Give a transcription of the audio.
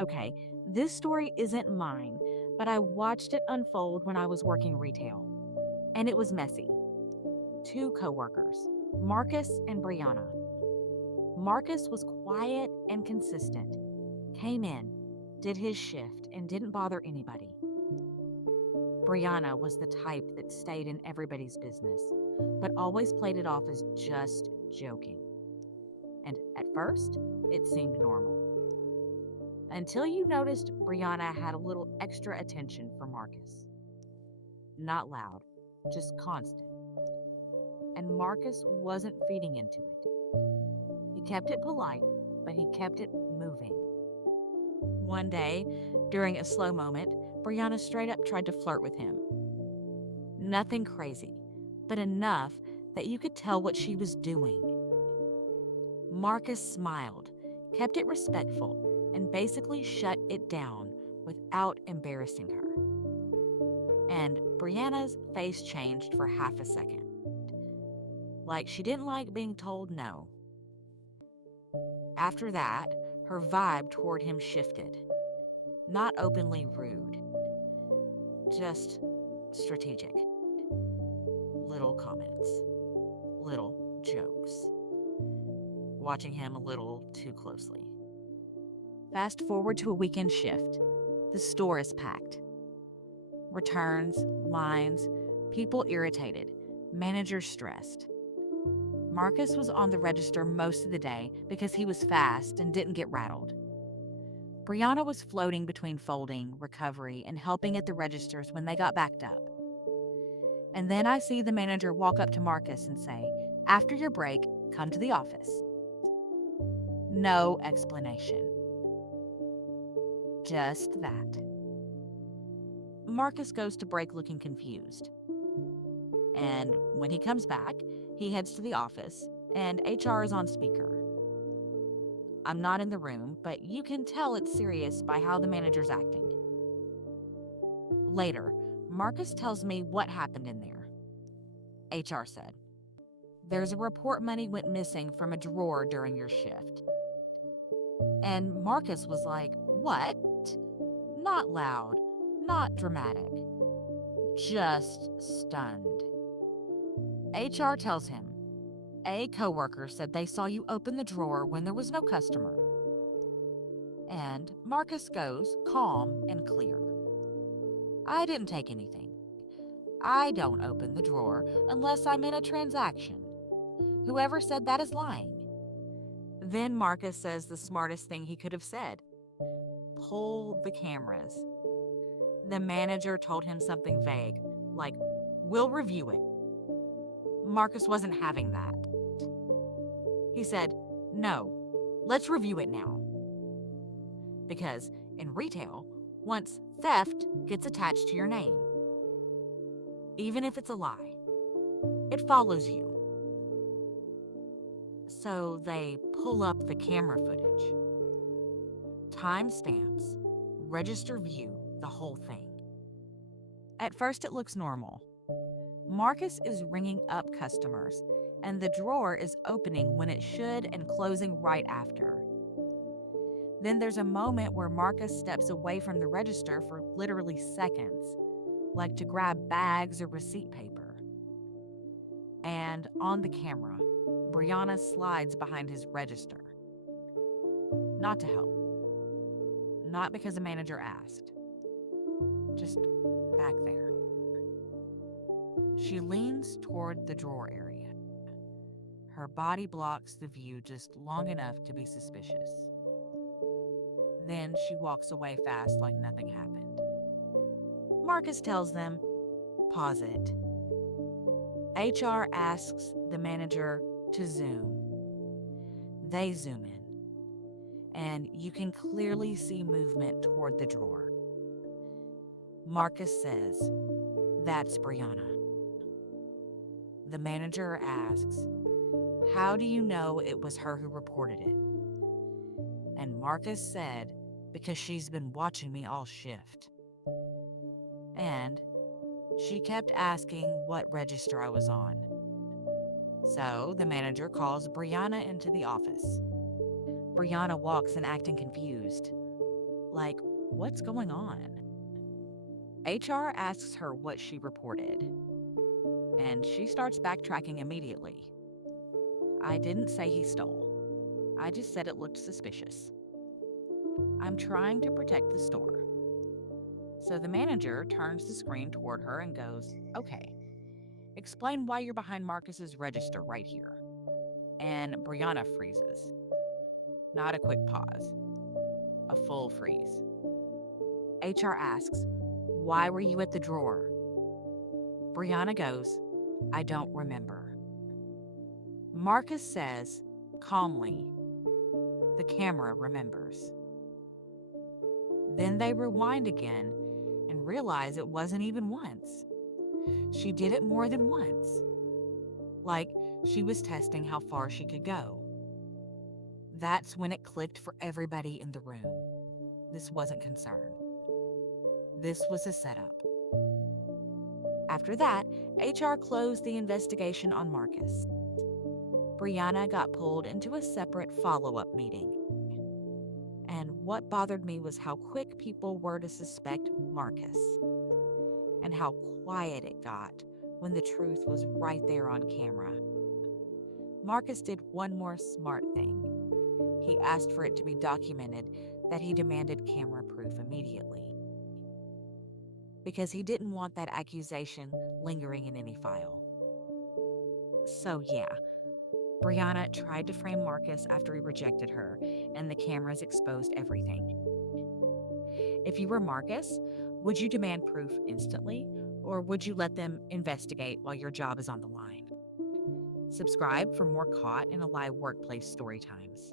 Okay, this story isn't mine, but I watched it unfold when I was working retail, and it was messy. Two coworkers, Marcus and Brianna. Marcus was quiet and consistent, came in, did his shift, and didn't bother anybody. Brianna was the type that stayed in everybody's business, but always played it off as just joking. And at first, it seemed normal. Until you noticed Brianna had a little extra attention for Marcus. Not loud, just constant. And Marcus wasn't feeding into it. He kept it polite, but he kept it moving. One day, during a slow moment, Brianna straight up tried to flirt with him. Nothing crazy, but enough that you could tell what she was doing. Marcus smiled, kept it respectful, and basically shut it down without embarrassing her. And Brianna's face changed for half a second, like she didn't like being told no. After that, her vibe toward him shifted. Not openly rude, just strategic. Little comments, little jokes. Watching him a little too closely. Fast forward to a weekend shift. The store is packed. Returns, lines, people irritated, managers stressed. Marcus was on the register most of the day because he was fast and didn't get rattled. Brianna was floating between folding, recovery, and helping at the registers when they got backed up. And then I see the manager walk up to Marcus and say, "After your break, come to the office." No explanation. Just that. Marcus goes to break looking confused. And when he comes back, he heads to the office, and HR is on speaker. I'm not in the room, but you can tell it's serious by how the manager's acting. Later, Marcus tells me what happened in there. HR said, "There's a report money went missing from a drawer during your shift." And Marcus was like, "What?" Not loud, not dramatic, just stunned. HR tells him, "A coworker said they saw you open the drawer when there was no customer." And Marcus goes calm and clear. "I didn't take anything. I don't open the drawer unless I'm in a transaction. Whoever said that is lying." Then Marcus says the smartest thing he could have said: "Pull the cameras." The manager told him something vague, like, "We'll review it." Marcus wasn't having that. He said, "No, let's review it now." Because in retail, once theft gets attached to your name, even if it's a lie, it follows you. So they pull up the camera footage. Timestamps, register view, the whole thing. At first, it looks normal. Marcus is ringing up customers, and the drawer is opening when it should and closing right after. Then there's a moment where Marcus steps away from the register for literally seconds, like to grab bags or receipt paper. And on the camera, Brianna slides behind his register. Not to help. Not because a manager asked. Just back there. She leans toward the drawer area. Her body blocks the view just long enough to be suspicious. Then she walks away fast like nothing happened. Marcus tells them, "Pause it." HR asks the manager to zoom. They zoom in, and you can clearly see movement toward the drawer. Marcus says, "That's Brianna." The manager asks, "How do you know it was her who reported it?" And Marcus said, "Because she's been watching me all shift. And she kept asking what register I was on." So the manager calls Brianna into the office. Brianna walks in acting confused. Like, what's going on? HR asks her what she reported, and she starts backtracking immediately. I didn't say he stole. I just said it looked suspicious. I'm trying to protect the store. So the manager turns the screen toward her and goes, okay, explain why you're behind Marcus's register right here. And Brianna freezes. Not a quick pause, a full freeze. HR asks, why were you at the drawer? Brianna goes, I don't remember. Marcus says, calmly, the camera remembers. Then they rewind again and realize it wasn't even once. She did it more than once. Like she was testing how far she could go. That's when it clicked for everybody in the room. This wasn't concern. This was a setup. After that, HR closed the investigation on Marcus. Brianna got pulled into a separate follow-up meeting. And what bothered me was how quick people were to suspect Marcus, and how quiet it got when the truth was right there on camera. Marcus did one more smart thing. He asked for it to be documented that he demanded camera proof immediately, because he didn't want that accusation lingering in any file. So yeah, Brianna tried to frame Marcus after he rejected her, and the cameras exposed everything. If you were Marcus, would you demand proof instantly, or would you let them investigate while your job is on the line? Subscribe for more caught in a lie workplace story times.